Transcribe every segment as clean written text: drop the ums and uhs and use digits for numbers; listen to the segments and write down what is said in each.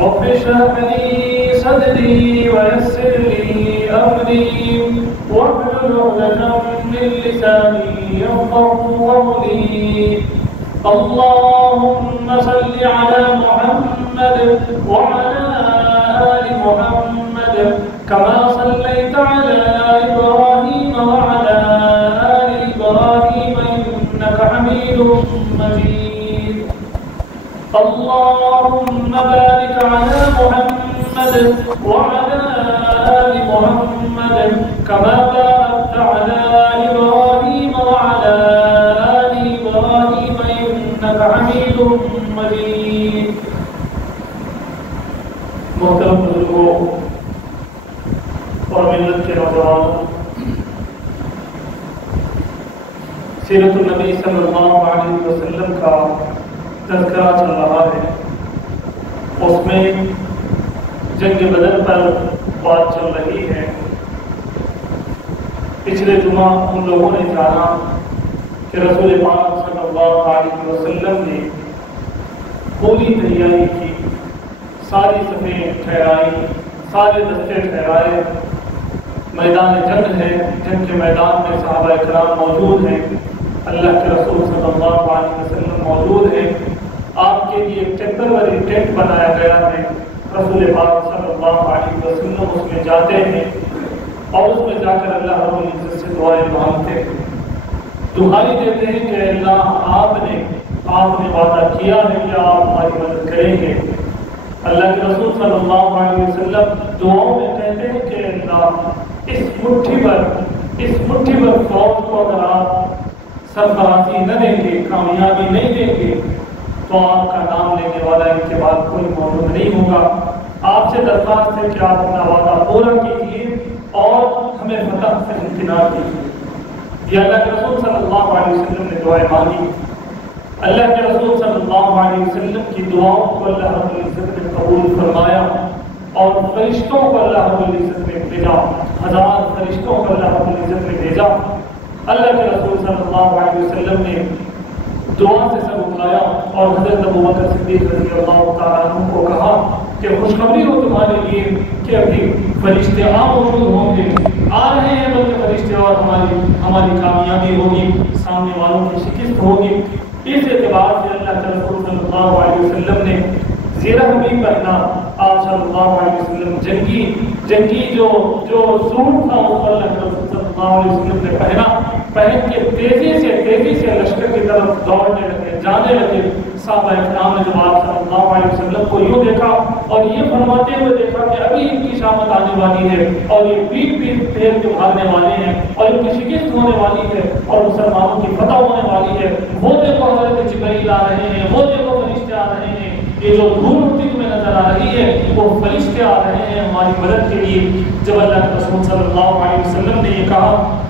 رب اشرح لي صدري ويسر لي أمري واحلل عقدة من لساني يفقهوا قولي. اللهم صل على محمد وعلى آل محمد كما صليت على إبراهيم وعلى آل إبراهيم إنك حميد مجيد. اللهم بارك على محمد وعلى آل محمد كما باركت على إبراهيم وعلى آل إبراهيم إنك حميد مجيد. محترم بزرگوں اور ملت کے نوجوانوں، سیرت النبی صلی اللہ علیہ وسلم کا تذکرہ چل رہا ہے. اس میں جنگ بدر پر بات چل رہی ہے. پچھلے جمعہ ہم لوگوں نے جانا کہ رسول پاک صلی اللہ علیہ وسلم نے پوری تیاری کی، ساری صفیں ٹھہرائی، سارے دستے ٹھہرائے. میدان جنگ ہے، جنگ کے میدان میں صحابہ کرام موجود ہیں، اللہ کے رسول صلی اللہ علیہ وسلم موجود ہیں. آپ کے لیے ایک ٹیمپرری ٹینٹ بنایا گیا ہے. رسول پاک صلی اللہ علیہ وسلم اس میں جاتے ہیں اور اس میں جا کر اللہ رب العزت سے دعائیں مانگتے ہیں، دعائی دیتے ہیں کہ اللہ آپ نے وعدہ کیا ہے کہ آپ ہماری مدد کریں گے. اللہ کے رسول صلی اللہ علیہ وسلم دعاؤں میں کہتے ہیں کہ اللہ اس مٹھی پر فوج کو اگر آپ سرفرازی نہ دیں گے، کامیابی نہیں دیں گے، تو آپ کا نام لینے والا ان کے بعد کوئی موجود نہیں ہوگا. آپ سے درخواست ہے کہ آپ اپنا وعدہ پورا کیجیے اور ہمیں فتح سے امتناع کیجیے. یہ اللہ کے رسول صلی اللہ علیہ وسلم نے دعائیں مانگی. اللہ کے رسول صلی اللہ علیہ وسلم کی دعاؤں کو اللہ رب العزت نے قبول فرمایا اور فرشتوں کو اللہ رب العزت نے بھیجا، 1000 فرشتوں کو اللہ رب العزت نے بھیجا. اللہ کے رسول صلی اللہ علیہ وسلم نے دعا سے سب اٹھایا اور حضرت ابو بکر صدیق رضی اللہ تعالیٰ عنہ کو کہا کہ خوشخبری ہو تمہارے لیے کہ ابھی فرشتے موجود ہوں گے، آ رہے ہیں بلکہ فرشتے، اور ہماری کامیابی ہوگی، سامنے والوں کی شکست ہوگی. اس اعتبار سے اللہ کے رسول صلی اللہ علیہ وسلم نے زیرہ بھی پہنا. آپ صلی اللہ علیہ وسلم جنگی جو سوٹ تھا اس پر اللہ کے رسول صلی اللہ علیہ وسلم نے پہن کے تیزی سے لشکر کی طرف دوڑنے لگے، جانے لگے. صحابہ کرام نے جب آپ صلی اللہ علیہ وسلم کو یوں دیکھا اور یہ فرماتے ہوئے دیکھا کہ ابھی ان کی شامت آنے والی ہے اور یہ پیٹ پھیر کے بھاگنے والے ہیں اور ان کی شکست ہونے والی ہے اور مسلمانوں کی فتح ہونے والی ہے. وہ دیکھو حضرت جبرائیل آ رہے ہیں، وہ دیکھو فرشتے آ رہے ہیں، یہ جو دھول اٹھتی تمہیں نظر آ رہی ہے وہ فرشتے آ رہے ہیں ہماری مدد کے لیے. جب اللہ کے رسول صلی اللہ علیہ وسلم نے یہ کہا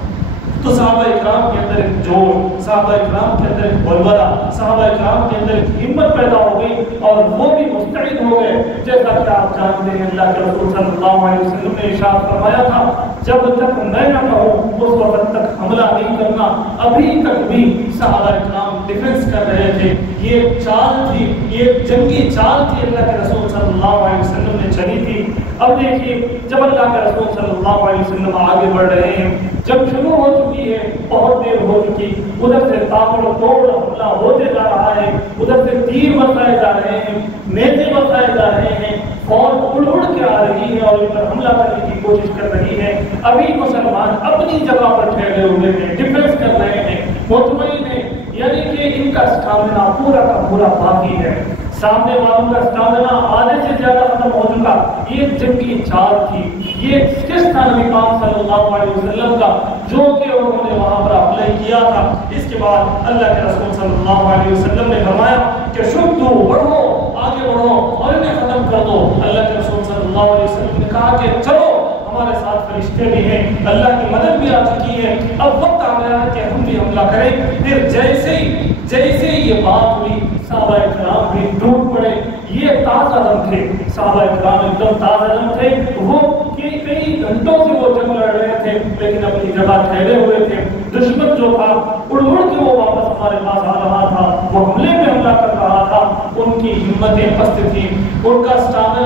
تو صحابہ اکرام کے اندر ایک جوش، صحابہ اکرام کے اندر ایک بلبلہ، صحابہ اکرام کے اندر ایک ہمت پیدا ہو گئی اور وہ بھی مستعد ہو گئے. جیسا کہ آپ جانتے ہیں اللہ کے رسول صلی اللہ علیہ وسلم نے ارشاد فرمایا تھا جب تک میں نہ کہوں اس وقت تک حملہ نہیں کرنا. ابھی تک بھی صحابہ اکرام ڈیفنس کر رہے تھے. یہ چال تھی، یہ جنگی چال تھی اللہ کے رسول صلی اللہ علیہ وسلم نے چلی تھی. اب دیکھیے جب اللہ کے رسول صلی اللہ علیہ وسلم آگے بڑھ رہے ہیں، جب شروع ہو چکی ہے، بہت دیر ہو چکی، ادھر سے تاڑ توڑ حملہ ہوتے جا رہا ہے، ادھر سے تیر برسائے جا رہے ہیں، نیزے برسائے جا رہے ہیں، فوج اڑ کے آ رہی ہے اور ان پر حملہ کرنے کی کوشش کر رہی ہے. ابھی مسلمان اپنی جگہ پر ٹھہرے ہوئے ہیں، ڈیفنس کر رہے ہیں، مطمئن ہیں، یعنی کہ ان کا اسٹامنا پورا کا پورا باقی ہے. سامنے والوں کا اسٹامنا آدھے سے زیادہ ختم ہو چکا. یہ جنگی چال تھی، یہ اسکیچ تھا نبی پاک صلی اللہ علیہ وسلم کا جو کہ انہوں نے وہاں پر اپلائی کیا تھا. اس کے بعد اللہ کے رسول صلی اللہ علیہ وسلم نے فرمایا کہ شدو، بڑھو، آگے بڑھو اور انہیں ختم کر دو. اللہ کے رسول صلی اللہ علیہ وسلم نے کہا کہ چلو، ہمارے ساتھ فرشتے بھی ہیں، اللہ کی مدد بھی آ چکی ہے، اب وقت آ گیا ہے کہ ہم بھی حملہ کریں. پھر جیسے ہی یہ بات ہوئی صحابہ کرام بھی ٹوٹ پڑے. یہ تازہ دم تھے، صحابہ کرام ایک دم تازہ دم تھے. وہ کئی گھنٹوں سے وہ جنگ لڑ رہے تھے لیکن اپنی جگہ ٹھہرے ہوئے تھے. دشمن جو تھا اڑ کے وہ واپس ہمارے پاس آ رہا تھا، وہ حملے میں حملہ کر رہا تھا. ان کی ہمتیں پست تھیں، ان کا اسٹامنا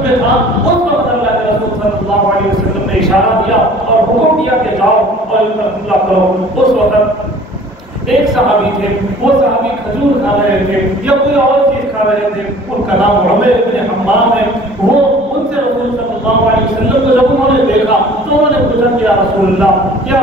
جنگ میں تھا، اس وقت اللہ کے رسول صلی اللہ علیہ وسلم نے اشارہ دیا اور حکم دیا کہ جاؤ اور ان پر حملہ کرو۔ اس وقت ایک صحابی تھے، وہ صحابی کھجور کھا رہے تھے یا کوئی اور چیز کھا رہے تھے، ان کا نام عمیر بن حمام ہے۔ وہ ان سے رسول صلی اللہ علیہ وسلم کو جب انہوں نے دیکھا تو انہوں نے پوچھا کہ یا رسول اللہ کیا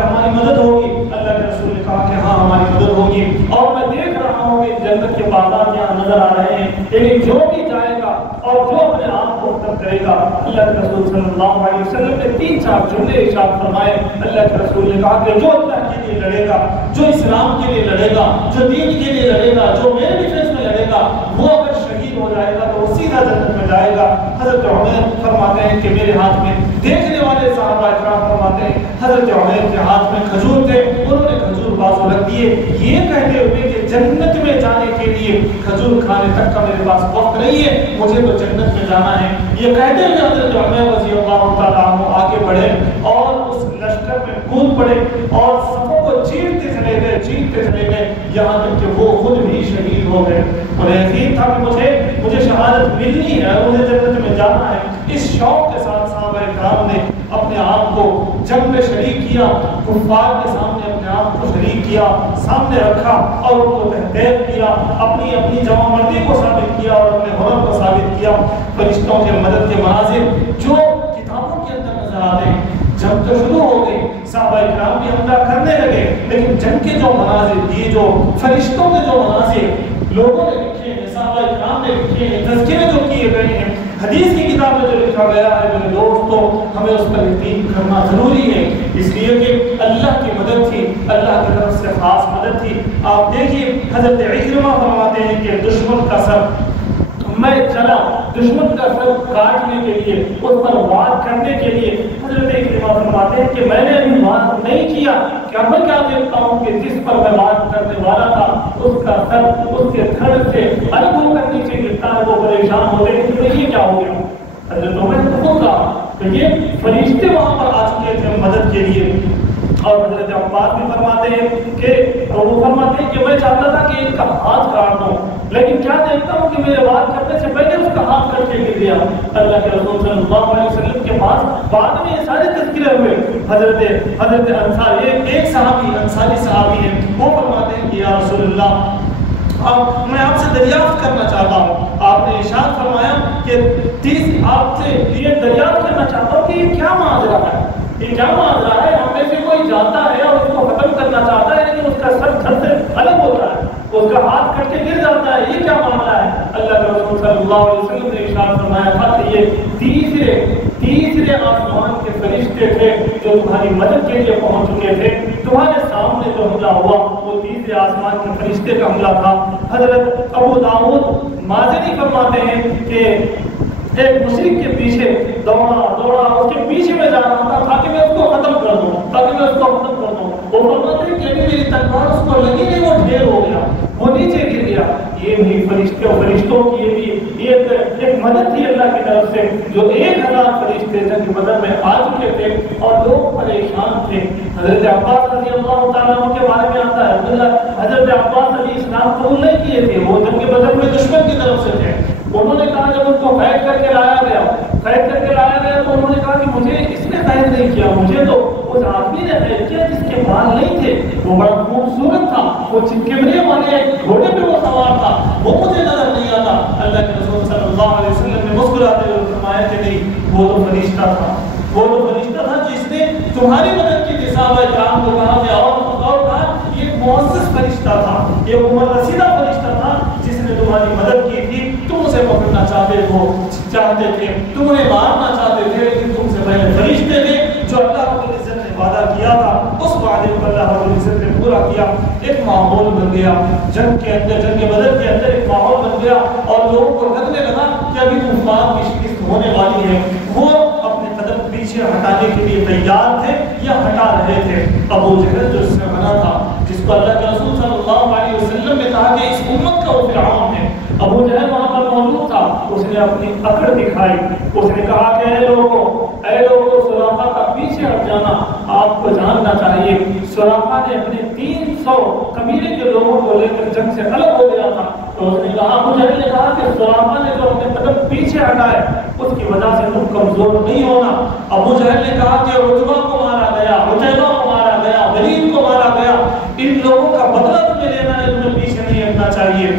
ہماری مدد ہوگی؟ اللہ کے رسول نے کہا کہ ہاں ہماری مدد ہوگی، اور میں دیکھ رہا ہوں کہ جنت کے باغات یہاں نظر آ رہے ہیں، لیکن جو بھی جائے گا اور جو اپنے آپ کو ختم کرے گا، اللہ کے رسول صلی اللہ علیہ وسلم نے 3-4 جملے ارشاد فرمائے۔ اللہ کے رسول نے کہا کہ جو اللہ کے لیے لڑے گا، جو اسلام کے لیے لڑے گا، جو دین کے لیے لڑے گا، جو میرے ڈیفنس میں لڑے گا، وہ اگر شہید ہو جائے گا تو وہ سیدھا جنت میں جائے گا۔ حضرت عمر فرماتے ہیں کہ میرے ہاتھ میں، دیکھنے والے صحابہ کرام فرماتے ہیں حضرت عمر کے ہاتھ میں کھجور تھے، انہوں نے کھجور بازو رکھ دیے، یہ کہتے ہوئے کہ جنت میں جانے کے لیے کھجور کھانے تک کا میرے پاس وقت نہیں ہے، مجھے تو جنت میں جانا ہے۔ یہ کہتے ہوئے حضرت عمر رضی اللہ تعالیٰ عنہ آگے بڑھے اور اس لشکر میں کود پڑے اور صفوں کو چیرتے چلے گئے یہاں تک کہ وہ خود بھی شہید ہو گئے۔ اور یقین تھا کہ مجھے شہادت ملنی ہے، مجھے جنت میں جانا ہے۔ اس شوق کے ساتھ صحابہ کرام نے اپنے آپ کو جنگ میں شریک کیا، کفار کے سامنے اپنے آپ کو شریک کیا، سامنے رکھا اور ان کو تحقیق کیا، اپنی جوان مردی کو ثابت کیا اور اپنے ہنر کو ثابت کیا۔ فرشتوں کے مدد کے مناظر جو کتابوں کے اندر نظر آتے ہیں، جنگ تو شروع ہو گئی، صحابہ کرام بھی حملہ کرنے لگے، لیکن جنگ کے جو مناظر، یہ جو فرشتوں کے جو مناظر لوگوں نے لکھے ہیں، صحابہ کرام نے لکھے ہیں، تذکرے جو کیے گئے ہیں، حدیث کی کتاب میں جو لکھا گیا ہے، میرے دوستو ہمیں اس پر یقین کرنا ضروری ہے، اس لیے کہ اللہ کی مدد تھی، اللہ کی طرف سے خاص مدد تھی۔ آپ دیکھیے حضرت عکرمہ فرماتے ہیں کہ دشمن کا سر میں چلا، دشمن کا سر کاٹنے کے لیے، اس پر وار کرنے کے لیے۔ حضرت عکرمہ فرماتے ہیں کہ میں نے ابھی وار نہیں کیا، کیا میں کیا دیکھتا ہوں کہ جس پر میں وار کرنے والا تھا اس کا سر اس کے دھڑ سے الگ ہو کر نیچے گرتا ہے، وہ پریشان ہوتے ہیں کہ یہ کیا ہو گیا۔ حضرت عمر نے خود کہا کہ یہ فرشتے وہاں پر آ چکے تھے مدد کے لیے۔ اور حضرت عباس بھی فرماتے ہیں کہ میں چاہتا تھا کہ ان کا ہاتھ کاٹ دوں، لیکن کیا دیکھتا ہوں کہ میرے وار کرنے سے پہلے اس کا ہاتھ کٹ کے گر گیا۔ اللہ کے رسول صلی اللہ علیہ وسلم کے پاس بعد میں یہ سارے تذکرے ہوئے۔ حضرت انصاری، ایک صحابی انصاری صحابی ہیں، وہ فرماتے ہیں کہ یا رسول اللہ اب میں آپ سے دریافت کرنا چاہتا ہوں۔ آپ نے ارشاد فرمایا کہ آپ سے یہ دریافت کرنا چاہتا ہوں کہ یہ کیا معاذرہ ہے، یہ کیا معاذرہ ہے؟ ہم میں سے کوئی جاتا ہے اور اس کو ختم کرنا چاہتا ہے، لیکن اس کا سر دھڑ سے الگ ہوتا ہے، اس کا ہاتھ کٹ کے گر جاتا ہے، یہ کیا معاملہ ہے؟ اللہ کے رسول صلی اللہ علیہ وسلم نے ارشاد فرمایا تھا کہ یہ تیسرے آسمان کے فرشتے تھے جو تمہاری مدد کے لیے پہنچ چکے تھے۔ تمہارے سامنے جو حملہ ہوا وہ تیسرے آسمان کے فرشتے کا حملہ تھا۔ حضرت ابو داؤد مازنی فرماتے ہیں کہ ایک مشرک کے پیچھے دوڑا اس کے پیچھے میں جا رہا تھا تاکہ میں اس کو ختم کر دوں۔ وہ فرماتے ہیں کہ میری تلوار اس کو لگی نہیں، وہ ڈھیر ہو گیا، وہ نیچے گر گیا۔ یہ بھی فرشتوں کی یہ ایک مدد تھی اللہ کی طرف سے، جو 1000 فرشتے جنگ بدر میں آ چکے تھے اور لوگ پریشان تھے۔ حضرت عباس رضی اللہ تعالیٰ عنہ کے بارے میں آتا ہے، حضرت عباس علیہ السلام قبول نہیں کیے تھے، وہ جنگ بدر میں دشمن کی طرف سے تھے۔ انہوں نے کہا جب ان کو قید کر کے لایا گیا تو انہوں نے کہا کہ مجھے اس نے قید نہیں کیا، مجھے تو اس آدمی نے قید کیا جس کے بال نہیں تھے، وہ بڑا خوبصورت تھا، وہ چمکیبرے والے گھوڑے پہ وہ سوار تھا، وہ مجھے نظر نہیں آتا۔ اللہ کے رسول صلی اللہ علیہ وسلم نے مسکراتے ہوئے فرمایا کہ نہیں، وہ تو فرشتہ تھا جس نے تمہاری مدد کی تھی۔ صحابہ کرام کو کہا کہ اور کہا یہ معزز فرشتہ تھا، یہ عمر رسیدہ فرشتہ تھا جس نے تمہاری مدد کی تھی۔ تم اسے پکڑنا چاہتے تھے، تم انہیں مارنا چاہتے تھے، لیکن تم سے پہلے فرشتے تھے جو اللہ رب العزت نے وعدہ کیا تھا، اس وعدے کو اللہ رب العزت نے پورا کیا۔ ایک ماحول بن گیا جنگ بدر کے اندر، ایک ماحول بن گیا اور لوگوں کو لگنے لگا کہ ابھی کفار کی شکست ہونے والی ہے۔ وہ اپنے قدم پیچھے ہٹانے کے لیے تیار تھے یا ہٹا رہے تھے۔ ابو جہل جو اس سے بنا تھا، جس کو اللہ کے رسول صلی اللہ علیہ وسلم نے کہا کہ اس امت کا وہ فرعون ہے، ابو جہل وہاں پر موجود تھا۔ اس نے اپنی اکڑ دکھائی، اس نے کہا کہ اے لوگوں سراقہ کا پیچھے ہٹ جانا، آپ کو جاننا چاہیے۔ سراقہ نے اپنے 3 100 قبیلے کے لوگوں کو لے کر جنگ سے الگ ہو گیا تھا، تو اس نے کہا، ابو جہل نے کہا کہ سراقہ نے جو اپنے قدم پیچھے ہٹائے اس کی وجہ سے تم کمزور نہیں ہونا۔ ابو جہل نے کہا کہ عتبہ کو مارا گیا، عتیبہ کو مارا گیا، ولید کو مارا گیا، ان لوگوں کا بدلہ تمہیں لینا ہے، تمہیں پیچھے نہیں ہٹنا چاہیے۔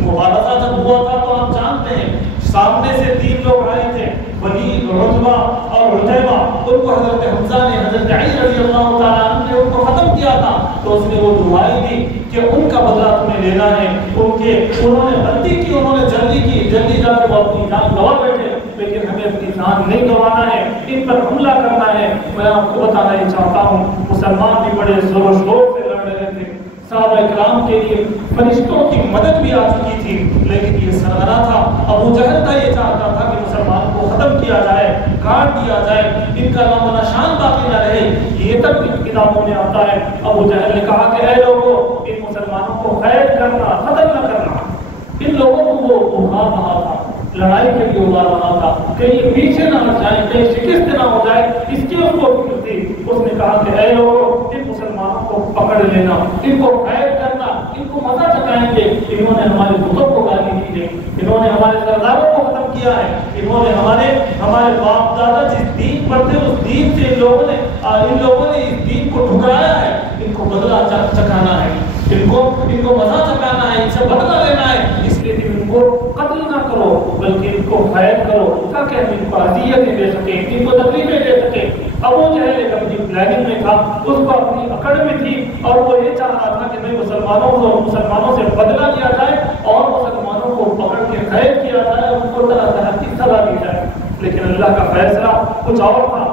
مبارزہ جب ہوا تھا تو آپ جانتے ہیں سامنے سے 3 لوگ آئے تھے، ولید، عتبہ اور عتیبہ، ان کو حضرت حمزہ نے، حضرت علی رضی اللہ تعالیٰ عنہ نے ان کو ختم کیا تھا، تو اس نے وہ دعائی دی کہ ان کا بدلہ تمہیں لینا ہے، انہوں نے غلطی کی، انہوں نے جلدی جا کے وہ اپنی جان گنوا بیٹھے، لیکن ہمیں اپنی جان نہیں گنوانا ہے، ان پر حملہ کرنا ہے۔ میں آپ کو بتانا ہی چاہتا ہوں، مسلمان بھی بڑے زور و شور سے لڑ رہے تھے، صحابہ اکرام کے لیے فرشتوں کی مدد بھی آ چکی تھی، لیکن یہ سرغنہ تھا، ابو جہل کا یہ چاہتا تھا کہ مسلمان کو ختم کیا جائے، کاٹ دیا جائے، ان کا نام و نشان باقی نہ رہے۔ یہ تک ان کتابوں میں آتا ہے۔ ابو جہل نے کہا کہ اے لوگوں، ان مسلمانوں کو قید کرنا، ختم نہ کرنا۔ ان لوگوں کو وہ ابھار رہا تھا، لڑائی کے لیے ابھار رہا تھا، کہیں پیچھے نہ ہٹ جائیں، کہیں شکست نہ ہو جائے، اس کی اس کو فکر تھی۔ اس نے کہا کہ اے لوگوں، ان مسلمانوں کو پکڑ لینا، ان کو قید کرنا، ان کو مزہ چکائیں گے، انہوں نے ہمارے کتب کو گالی دی ہے، انہوں نے ہمارے سرداروں کو ختم کیا ہے، انہوں نے ہمارے باپ دادا جس دین پر تھے اس دین سے ان لوگوں نے اس دین کو ٹھکرایا ہے، ان کو بدلہ چکانا ہے، ان کو مزہ چکانا ہے، ان سے بدلہ لینا ہے، اس لیے ان کو قتل نہ کرو بلکہ ان کو قید کرو تاکہ ہم ان کو اذیتیں دے سکیں، ان کو تکلیفیں دے سکیں۔ ابو جہل ایک اپنی پلاننگ میں تھا، اس کو اپنی اکڑ میں تھی، اور وہ یہ چاہ رہا تھا کہ میں مسلمانوں سے بدلہ لیا جائے اور مسلمانوں کو پکڑ کے قید کیا جائے اور ان کو طرح طرح کی سزا دی جائے، لیکن اللہ کا فیصلہ کچھ اور تھا۔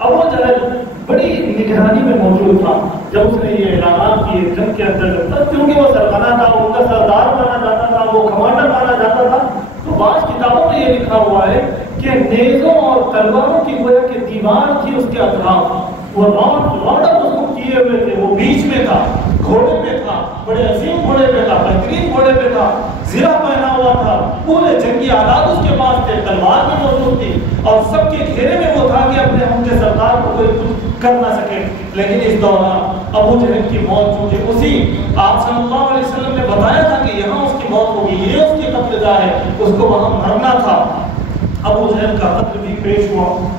ابو جہل بڑی نگرانی میں موجود تھا جب اس نے یہ اعلانات کیے جنگ کے اندر، کیونکہ وہ سرغنہ تھا، ان کا سردار مانا جاتا تھا، وہ کمانڈر مانا جاتا تھا، تو بعض کتابوں میں یہ لکھا ہوا ہے کہ نیزوں اور تلواروں کی گویا کہ دیوار تھی اس کے اطراف، وہ راڈ اپ اس کو کیے ہوئے تھے، وہ بیچ میں تھا، گھوڑے پہ تھا، بڑے عظیم گھوڑے پہ تھا، بہترین گھوڑے پہ تھا، زرہ پہنا ہوا تھا، پورے جنگی آلات اس کے پاس تھے، تلوار بھی موجود تھی، اور سب کے گھیرے میں وہ تھا کہ اپنے ہم کے سردار کو کوئی کچھ کر نہ سکے۔ لیکن اس دوران ابو جہل کی موت چونکہ اسی آپ صلی اللہ علیہ وسلم نے بتایا تھا کہ یہاں اس کی موت ہوگی، یہ اس کی قتل گاہ ہے، اس کو وہاں مرنا تھا، ابو جہل کا قتل بھی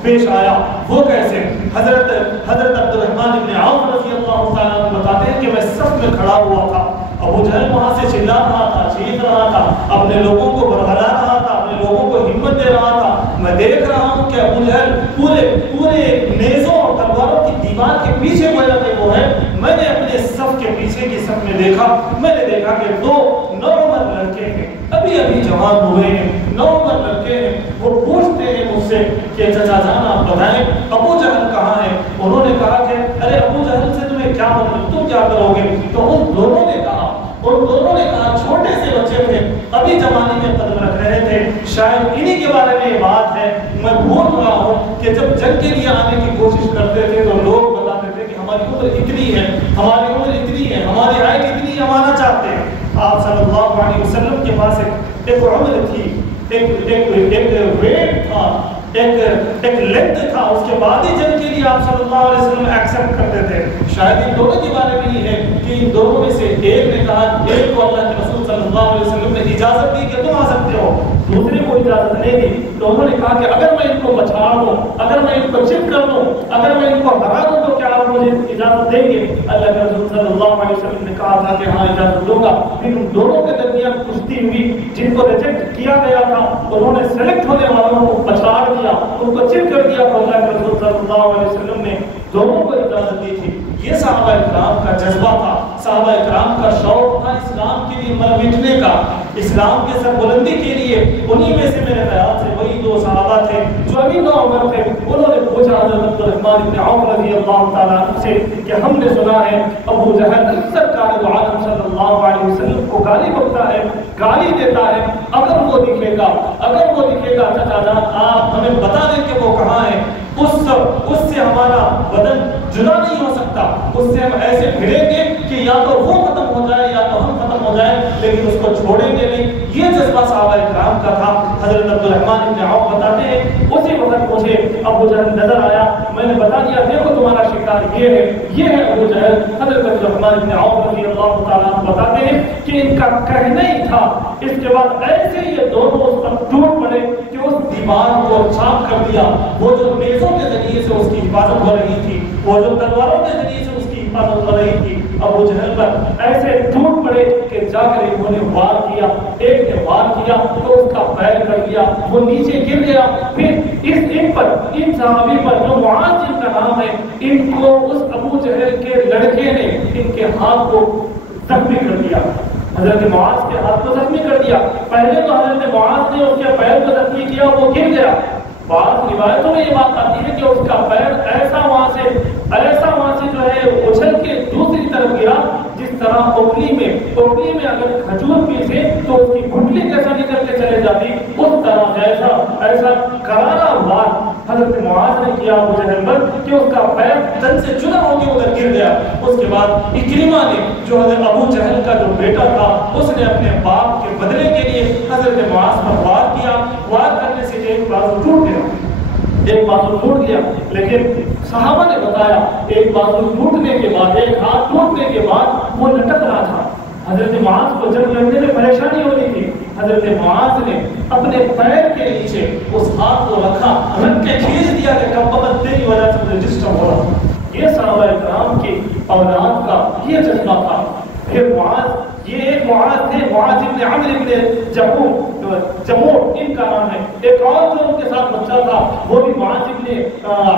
پیش آیا۔ وہ کیسے؟ حضرت عبد الرحمن بن عوف رضی اللہ تعالیٰ عنہ بتاتے ہیں کہ میں صف میں کھڑا ہوا تھا، ابو جہل وہاں سے چلا رہا تھا، چیخ رہا تھا، اپنے لوگوں کو بڑھلا رہا تھا، اپنے لوگوں کو ہمت دے رہا تھا۔ میں دیکھ رہا ہوں کہ ابو جہل پورے نیزوں اور تلواروں کی دیوار کے پیچھے گویا کہ وہ ہے۔ میں نے اپنے صف کے پیچھے کی صف میں دیکھا، میں نے دیکھا کہ 2 نوعمر لڑکے ہیں، ابھی جوان ہوئے ہیں، 9 عمر لڑکے ہیں، وہ پوچھتے ہیں مجھ سے کہ چچا جان آپ بتائیں ابو جہل کہاں ہے؟ انہوں نے کہا کہ ارے ابو جہل سے تمہیں کیا مطلب، تم کیا کرو گے؟ تو ان دونوں نے کہا چھوٹے سے بچے تھے، ابھی جوانی میں قدم رکھ رہے تھے، شاید انہی کے بارے میں یہ بات ہے، میں بھول رہا ہوں کہ جب جنگ کے لیے آنے کی کوشش کرتے تھے تو لوگ بتاتے تھے کہ ہماری عمر اتنی ہے، ہماری عمر اتنی ہے، ہماری ہائٹ اتنی ہے، ہم آنا چاہتے ہیں۔ آپ صلی اللہ علیہ وسلم کے پاس ایک عمر تھی، ایک ویٹ تھا، ایک لینتھ تھا، اس کے بعد ہی جنگ کے لیے آپ صلی اللہ علیہ وسلم ایکسپٹ کرتے تھے۔ شاید ان دونوں کے بارے میں یہ ہے کہ ان دونوں میں سے ایک نے کہا، ایک کو اللہ کے رسول صلی اللہ علیہ وسلم نے اجازت دی کہ تم آ سکتے ہو، دوسرے کو اجازت نہیں دی، تو انہوں نے کہا کہ اگر میں ان کو بچا دوں، اگر میں ان کو چپ کر دوں، اگر میں ان کو ہرا دوں تو کیا آپ مجھے اجازت دیں گے؟ اللہ کے رسول صلی اللہ علیہ وسلم نے کہا تھا کہ ہاں اجازت دوں گا۔ پھر ان دونوں کے درمیان کشتی ہوئی، جن کو ریجیکٹ کیا گیا تھا انہوں نے سلیکٹ ہونے والوں کو پچھاڑ دیا، ان کو چپ کر دیا، تو اللہ کے رسول صلی اللہ علیہ وسلم نے دونوں کو اجازت دی تھی۔ یہ صحابہ اکرام کا جذبہ تھا، صحابہ اکرام کا شوق تھا اسلام کے لیے مر مٹنے کا، اسلام کے سر بلندی کے لیے۔ انہی میں سے میرے خیال سے وہی 2 صحابہ تھے جو ابھی 9 عمر تھے، انہوں نے پوچھا حضرت عبد الرحمن بن عوف رضی اللہ تعالیٰ عنہ سے کہ ہم نے سنا ہے ابو جہل سرکار دو عالم صلی اللہ علیہ وسلم کو گالی بکتا ہے، گالی دیتا ہے، اگر وہ دکھے گا چچا جان آپ ہمیں بتا دیں کہ وہ کہاں ہے، اس سے ہمارا بدن جدا نہیں ہو سکتا، اس سے ہم ایسے بھڑیں گے کہ یا تو وہ ختم ہو جائے یا تو ہم ختم ہو ہو جائے لیکن اس کو چھوڑیں گے نہیں. یہ جذبہ صحابہ کرام کا تھا. حضرت عبد الرحمن بن عوف بتاتے ہیں اسی وقت مجھے ابو جہل نظر آیا, میں نے بتا دیا دیکھو تمہارا شکار یہ ہے ابو جہل. حضرت عبد الرحمن بن عوف رضی اللہ تعالیٰ عنہ بتاتے ہیں کہ ان کا کہنا ہی تھا. اس کے بعد ایسے یہ دونوں اس پر ٹوٹ پڑے کہ اس دیوار کو چاک کر دیا. وہ جو نیزوں کے ذریعے سے اس کی حفاظت ہو رہی تھی, وہ جو تلواروں کے ذریعے سے اس کی حفاظت ہو رہی تھی, ابو جہل پر ایسے ٹوٹ پڑے کہ جا کر انہوں نے وار کیا. ایک نے وار کیا تو اس کا پیر کر دیا, وہ نیچے گر گیا. پھر ان صحابی پر جو معاذ جن کا نام ہے, ان کو اس ابو جہل کے لڑکے نے ان کے ہاتھ کو زخمی کر دیا. حضرت معاذ کے ہاتھ کو زخمی کر دیا. پہلے تو حضرت معاذ نے اس کے پیر کو زخمی کیا, وہ گر گیا. بعض روایتوں میں یہ بات آتی ہے کہ اس کا پیر ایسا وہاں سے جو ہے اچھل کے دوسری طرف گرا جس طرح پوکلی میں اگر کھجور پیسے تو اس کی گھٹلی کیسا نکل کے چلے جاتی, اس طرح ایسا کرارا وار حضرت معاذ نے کیا ابو جہل پر کہ اس کا پیر تن سے جدا ہو کے ادھر گر گیا. اس کے بعد اکرمہ نے جو حضرت ابو جہل کا جو بیٹا تھا, اس نے اپنے باپ کے بدلے کے لیے حضرت معاذ پر وار کیا. وار کرنے سے ایک بازو ٹوٹ گیا, لیکن صحابہ نے بتایا ایک بازو ٹوٹنے کے بعد, ایک ہاتھ ٹوٹنے کے بعد وہ لٹک رہا تھا. حضرت معاذ کو جب لڑنے میں پریشانی ہو رہی تھی, حضرت معاذ نے اپنے پیر کے نیچے اس ہاتھ کو رکھا, رکھ کے کھینچ دیا کہ کب وقت تیری وجہ سے مجھے ڈسٹرب ہو رہا. یہ صحابہ کرام کی اولاد کا یہ جذبہ تھا. پھر معاذ, یہ ایک معاذ تھے, معاذ ابن عمرو ابن جموع ان کا نام ہے. ایک اور جو ان کے ساتھ بچہ تھا وہ بھی معاذ ابن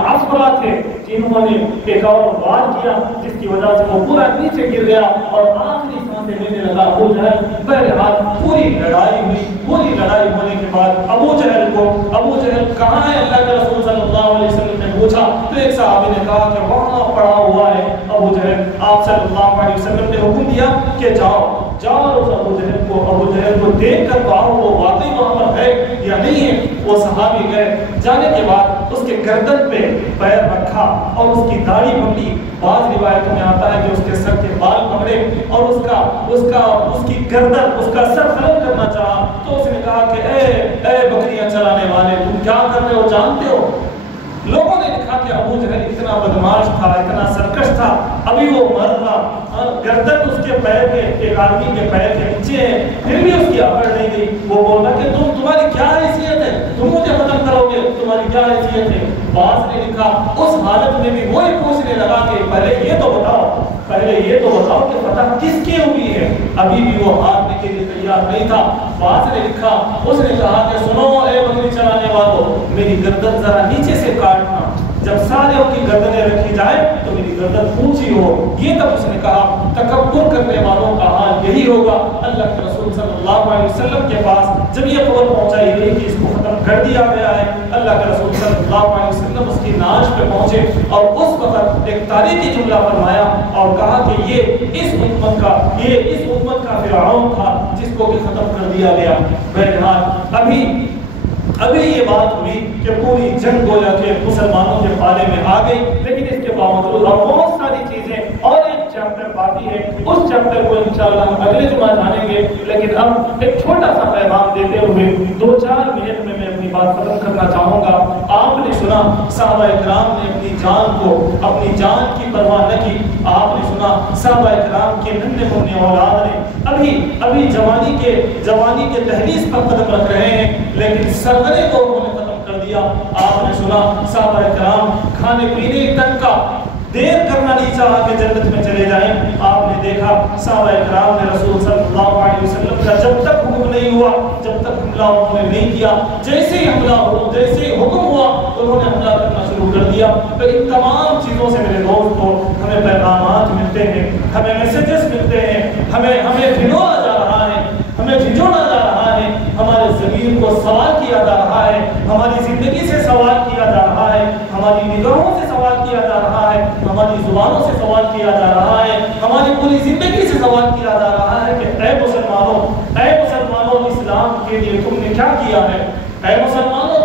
عفرہ تھے, جنہوں نے ایک اور وار کیا جس کی وجہ سے وہ پورا نیچے گر گیا اور آخری سانسیں لینے لگا. ابو جہل بہرحال پوری لڑائی ہونے کے بعد ابو جہل کہاں ہے, اللہ کے رسول صلی اللہ علیہ وسلم نے پوچھا تو ایک صحابی نے کہا کہ وہاں پڑا ہوا ہے ابو جہل. آپ صلی اللہ علیہ وسلم نے حکم دیا کہ جاؤ اس ابو جہل کو دیکھ کر تو آؤ وہ واقعی وہاں پر ہے یا نہیں ہے. وہ صحابی گئے, جانے کے بعد اس کے گردن پہ پیر رکھا اور اس کی داڑھی پکڑی. بعض روایتوں میں آتا ہے کہ اس کے سر کے بال پکڑے اور اس کی گردن, اس کا سر خلق کرنا چاہا. تو اس نے کہا کہ اے بکریاں چلانے والے, تم کیا کر رہے ہو, جانتے ہو؟ لوگوں نے لکھا کہ ابو جہل اتنا بدماش تھا, اتنا سرکش تھا, ابھی وہ مر رہا, گردن اس کے پیر کے, ایک آدمی کے پیر کے نیچے ہے, پھر بھی اس کی اکڑ نہیں گئی. وہ بول رہا کہ تمہاری کیا حیثیت ہے, تم مجھے ختم کرو گے, تمہاری کیا حیثیت ہے. بعض نے لکھا اس حالت میں بھی وہی پوچھنے لگا کہ پہلے یہ تو بتاؤ کہ فتح کس کی ہوئی ہے. ابھی بھی وہ ہارنے کے لیے تیار نہیں تھا. بعض نے لکھا, اس نے کہا کہ سنو اے بکری چلانے والوں, میری گردن ذرا نیچے سے کاٹنا, جب سارے کی گردنیں رکھی جائیں تو میری گردن اونچی ہو. یہ تب اس نے کہا. تکبر کرنے والوں کا حال یہی ہوگا. اللہ کے رسول صلی اللہ علیہ وسلم کے پاس جب یہ خبر پہنچائی گئی کہ اس کو ختم کر دیا گیا ہے, اللہ کے رسول صلی اللہ علیہ وسلم اس کی ناش پہ پہنچے اور اس وقت ایک تاریخی جملہ فرمایا اور کہا کہ یہ اس امت کا فرعون تھا جس کو کہ ختم کر دیا گیا. بہرحال ابھی یہ بات ہوئی کہ پوری جنگ گویا کہ مسلمانوں کے پالے میں آ گئی, لیکن اس کے باوجود اب بہت ساری چیزیں اور ایک چیپٹر باقی ہے. اس چیپٹر کو انشاءاللہ ہم اگلے جمعہ جانیں گے, لیکن اب ایک چھوٹا سا پیغام دیتے ہوئے 2-4 منٹ میں اپنی بات ختم کرنا چاہوں گا. آپ نے سنا صحابہ کرام نے اپنی جان کی پرواہ نہ کی. آپ نے سنا صحابہ کرام کے ننھے منھے اولاد نے ابھی جوانی کے تحریض پر قدم رکھ رہے ہیں, لیکن سرورے کو انہوں نے ختم کر دیا. آپ نے سنا صحابہ کرام کھانے پینے تک کا دیر کرنا نہیں چاہا کہ جنت میں چلے جائیں. آپ نے دیکھا صحابہ کرام نے رسول صلی اللہ علیہ وسلم کا جب تک حکم نہیں ہوا, جب تک حملہ انہوں نے نہیں کیا, جیسے ہی حکم ہوا انہوں نے حملہ کرنا شروع کر دیا. تو ان تمام چیزوں سے میرے دوستو ہمیں پیغامات ملتے ہیں, ہمیں میسیجز ملتے ہیں, ہمیں بھگونا جا رہا ہے, ہمیں بھجونا جا رہا ہے, ہمارے ضمیر کو سوال کیا جا رہا ہے, ہماری زندگی سے سوال کیا جا رہا ہے, ہماری نگاہوں سے سوال کیا جا رہا ہے, ہماری زبانوں سے سوال کیا جا رہا ہے, ہماری پوری زندگی سے سوال کیا جا رہا ہے کہ اے مسلمانوں اسلام کے کے لیے تم نے کیا کیا ہے؟ اے مسلمانوں،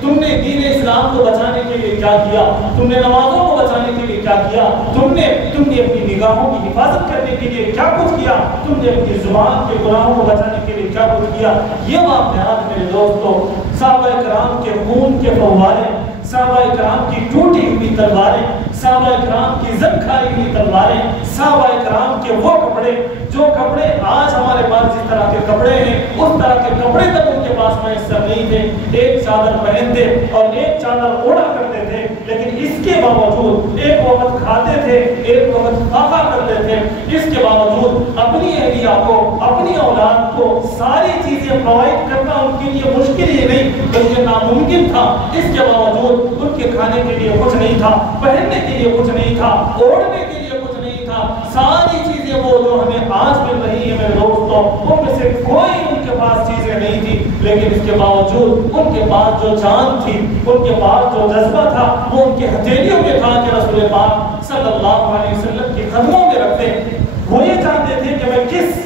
تم نے دین اسلام کو بچانے کے لیے کیا کیا؟ تم نے نمازوں کو بچانے کے لیے کیا کیا؟ تم نے اپنی نگاہوں کی حفاظت کرنے کے لیے کیا کچھ کیا؟ تم نے اپنی زبان کے گناہوں کو بچانے کے لیے کیا کچھ کیا؟ یہ واقعات میرے دوستوں، صحابہ کرام کے خون کے فوارے، صحابہ کرام کی ٹوٹی ہوئی تلواریں، صحابہ کرام کی زنگ کھائی ہوئی تلواریں، صحابہ کرام کے وہ کپڑے جو کپڑے آج ہمارے پاس جس طرح کے کپڑے ہیں اس طرح کے کپڑے تک ان کے پاس میسر نہیں تھے۔ ایک چادر پہنتے اور ایک چادر اوڑھا کرتے تھے، لیکن اس کے باوجود ایک وقت کھاتے تھے، ایک وقت فاقہ کرتے تھے۔ اس کے باوجود اپنی اہلیہ کو، اپنی اولاد کو ساری چیزیں پرووائڈ کرنا ان کے لیے مشکل ہی نہیں بلکہ ناممکن تھا۔ اس کے باوجود ان کے کھانے کے لیے کچھ نہیں تھا، پہننے کے لیے کچھ نہیں تھا، اوڑھنے کے لیے کچھ نہیں تھا۔ ساری چیزیں وہ جو ہمیں آج مل رہی ہیں میرے دوستوں، ان میں سے کوئی ان کے پاس چیزیں نہیں تھی، لیکن اس کے باوجود ان کے پاس جو جان تھی، ان کے پاس جو جذبہ تھا، وہ ان کے ہتھیلیوں میں تھا کہ رسول پاک صلی اللہ علیہ وسلم کے قدموں میں رکھ دیں۔ وہ یہ چاہتے تھے کہ میں کس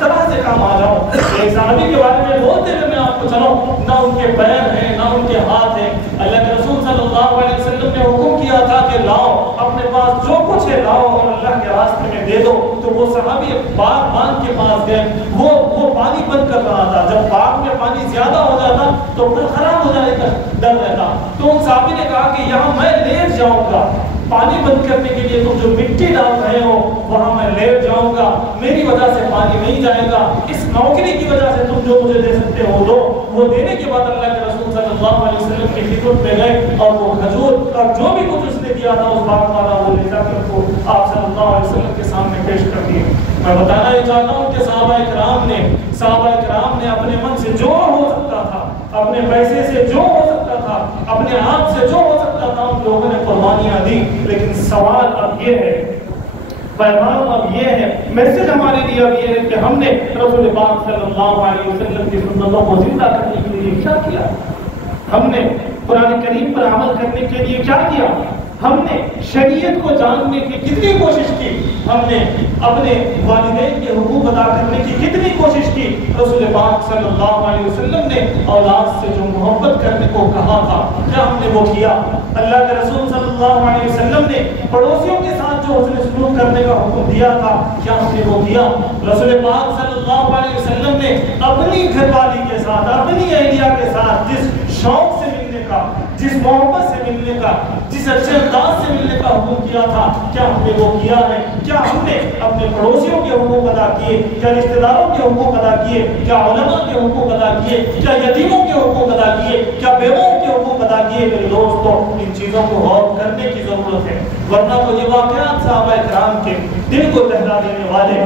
طرح سے کام آ جاؤں۔ ایک صحابی کے بارے میں بولتے ہوئے میں آپ کو چلوں، نہ ان کے پیر ہیں نہ ان کے ہاتھ ہیں۔ اللہ کے رسول صلی اللہ علیہ وسلم نے حکم کیا تھا کہ لاؤ، اپنے پاس جو کچھ ہے لاؤ اور اللہ کے راستے میں دے دو۔ تو وہ صحابی باغ کے پاس گئے، وہ پانی بند کر رہا تھا۔ جب باغ میں پانی زیادہ ہو جاتا تو پھل خراب ہو جانے کا ڈر رہتا۔ تو ان صحابی نے کہا کہ یہاں میں لیٹ جاؤں گا، پانی بند کرنے کے لیے تم جو مٹی ڈال رہے ہو وہاں میں لیٹ جاؤں گا، میری وجہ سے پانی نہیں جائے گا، اس نوکری کی وجہ سے تم جو مجھے دے سکتے ہو دو۔ وہ دینے کے بعد اللہ کے رسول صلی اللہ علیہ وسلم کی خدمت میں گئے اور وہ کھجور اور جو بھی کچھ اس نے دیا تھا اس باغ والا وہ لے جا کر کو آپ صلی اللہ علیہ وسلم کے سامنے پیش کر دیے۔ میں بتانا یہ چاہتا ہوں کہ صحابہ کرام نے اپنے من سے جو ہو سکتا تھا، اپنے پیسے سے جو ہو سکتا تھا، اپنے آپ سے جو ہو سکتا تھا، ان لوگوں نے قربانیاں دی۔ لیکن سوال اب یہ ہے، پیغام اب یہ ہے، میسج ہمارے لیے اب یہ ہے کہ ہم نے رسول پاک صلی اللہ علیہ وسلم کی سنتوں کو زندہ کرنے کے لیے کیا کیا؟ ہم نے قرآن کریم پر عمل کرنے کے لیے کیا کیا؟ ہم نے شریعت کو جاننے کی کتنی کوشش کی؟ ہم نے اپنے والدین کے حقوق ادا کرنے کی کتنی کوشش کی؟ رسول پاک صلی اللہ علیہ وسلم نے اولاد سے جو محبت کرنے کو کہا تھا، کیا ہم نے وہ کیا؟ اللہ کے رسول صلی اللہ علیہ وسلم نے پڑوسیوں کے ساتھ جو حسن سلوک کرنے کا حکم دیا تھا، کیا ہم نے وہ کیا؟ رسول پاک صلی اللہ علیہ وسلم نے اپنی گھر والی کے ساتھ، اپنی اہلیہ کے ساتھ جس شوق سے ملنے کا، جس محبت سے ملنے کا، جس اچھے انداز سے ملنے کا حکم کیا تھا، کیا ہم نے وہ کیا ہے؟ کیا ہم نے اپنے پڑوسیوں کے حقوق ادا کیے؟ کیا رشتہ داروں کے حقوق ادا کیے؟ کیا علماء کے حقوق ادا کیے؟ کیا یتیموں کے حقوق ادا کیے؟ کیا بیووں کے حقوق ادا کیے؟ میرے دوستوں، ان چیزوں کو غور کرنے کی ضرورت ہے، ورنہ تو یہ واقعات صحابہ کرام کے دل کو دہلا دینے والے،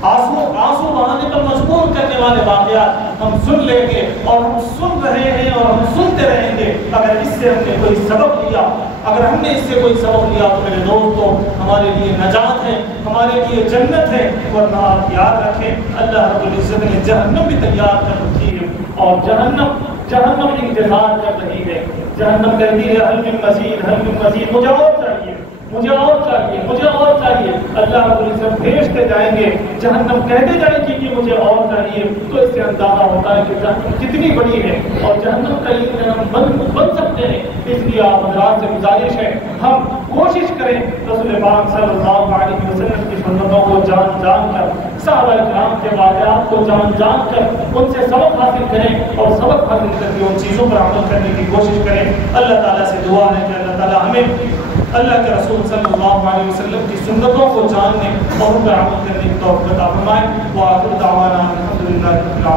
آنسو بہانے پر مجبور کرنے والے واقعات ہم سن لیں گے، اور ہم سن رہے ہیں اور ہم سنتے رہیں گے۔ اگر اس سے ہم نے کوئی سبق لیا، اگر ہم نے اس سے کوئی سبق لیا تو میرے دوستوں ہمارے لیے نجات ہے، ہمارے لیے جنت ہے۔ ورنہ آپ یاد رکھیں، اللہ رب العزت نے جہنم بھی تیار کر رکھی ہے، اور جہنم انتظار کر رہی ہے۔ جہنم کہتی ہے حل من مزید، حل من مزید، مجھے اور چاہیے، مجھے اور چاہیے، مجھے اور چاہیے۔ اللہ رب العزت بھیجتے جائیں گے، جہنم کہتے جائے گی کہ مجھے اور چاہیے۔ تو اس سے اندازہ ہوتا ہے کہ جہنم کتنی بڑی ہے اور جہنم کا ایندھن بن سکتے ہیں۔ اس لیے آپ حضرات سے گزارش ہے، ہم کوشش کریں رسول پاک صلی اللہ علیہ وسلم کی سنتوں کو جان کر، صحابہ کرام کے واقعات کو جان کر ان سے سبق حاصل کریں، اور سبق حاصل کر کے ان چیزوں پر عمل کرنے کی کوشش کریں۔ اللہ تعالیٰ سے دعا ہے کہ اللہ تعالیٰ ہمیں اللہ کے رسول صلی اللہ علیہ وسلم کی سنتوں کو جاننے اور ان پر عمل کرنے کی توفیق عطا فرمائے۔ وآخر دعوانا الحمدللہ رب العالمین۔